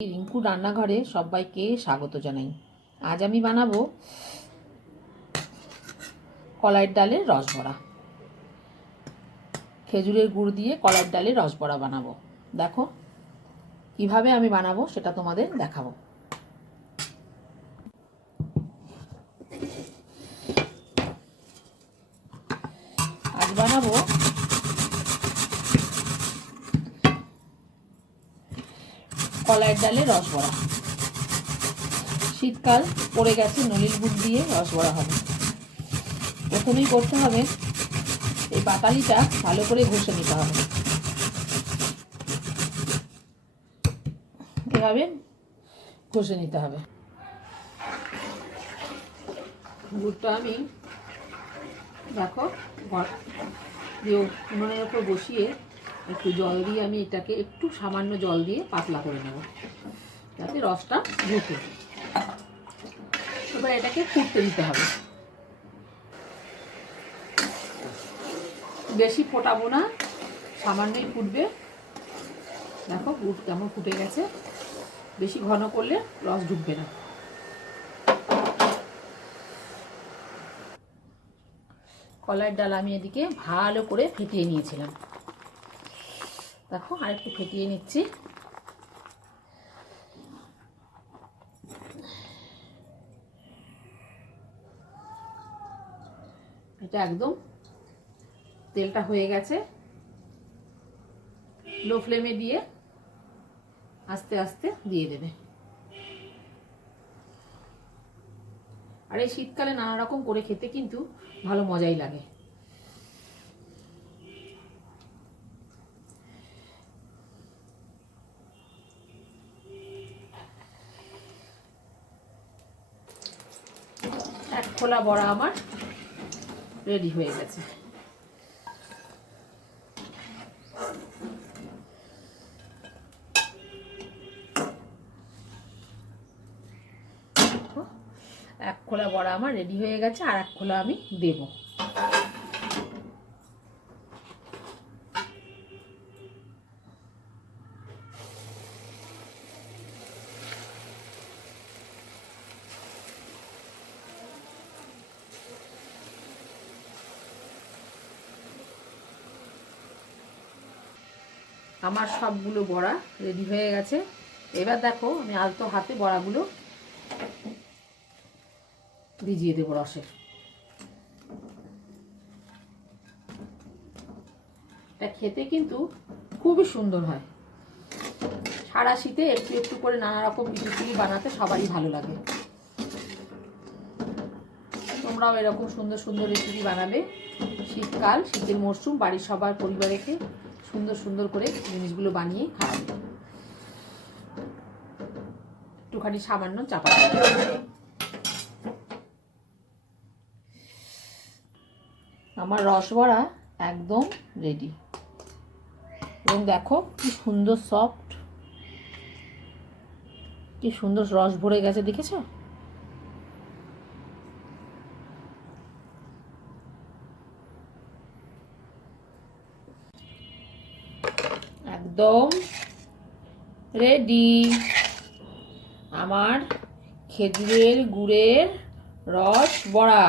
রিঙ্কু রান্নাঘরে সবাইকে স্বাগত জানাই। আজ আমি বানাবো কলাইয়ের ডালের রসবড়া। খেজুরের গুড় দিয়ে কলাইয়ের ডালের রসবড়া বানাবো। দেখো কিভাবে আমি বানাবো সেটা তোমাদের দেখাবো। আজ বানাবো কলাইয়ের ডালের রসবড়া। শীতকাল পড়ে গেছে, নলিল গুড় দিয়ে রসবড়া হবে। প্রথমেই করতে হবে এই পাতালিটা ভালো করে ঘষে নিতে হবে। এভাবে ঘষে নিতে হবে। গুড়টা আমি দেখো উনুনের ওপর বসিয়ে একটু জল দিয়ে আমি এটাকে একটু সামান্য জল দিয়ে পাতলা করে নেব যাতে রসটা ঢুকে। এবার এটাকে ফুটতে দিতে হবে। বেশি ফোটাবো না, সামান্যই ফুটবে। দেখো গুড় কেমন ফুটে গেছে। বেশি ঘন করলে রস ঢুকবে না। কলাইয়ের ডাল আমি এদিকে ভালো করে ফেটিয়ে নিয়েছিলাম। দেখো আর একটু ফেটিয়ে নিচ্ছি। এটা একদম তেলটা হয়ে গেছে। লো ফ্লেমে দিয়ে আস্তে আস্তে দিয়ে দেবে। আর এই শীতকালে নানা রকম করে খেতে কিন্তু ভালো মজাই লাগে। এক খোলা বড়া আমার রেডি হয়ে গেছে। এক খোলা বড়া আমার রেডি হয়ে গেছে, আর এক খোলা আমি দেব। আমার সবগুলো বড়া রেডি হয়ে গেছে। এবার দেখো আমি আলতো হাতে বড়াগুলো ভিজিয়ে দেবো রসে। এটা খেতে কিন্তু খুবই সুন্দর হয়। সারা শীতে একটু একটু করে নানা রকম পিঠে বানাতে সবারই ভালো লাগে। তোমরাও এরকম সুন্দর সুন্দর রেসিপি বানাবে। শীতকাল, শীতের মরশুম, বাড়ির সবার পরিবারকে সুন্দর সুন্দর করে জিনিসগুলো বানিয়ে খাওয়াবে। একটুখানি সামান্য চাপা আমার রসবড়া একদম রেডি। এবং দেখো কি সুন্দর সফট, কি সুন্দর রস ভরে গেছে, দেখেছ? একদম রেডি আমার খেজুরের গুড়ের রস বড়া।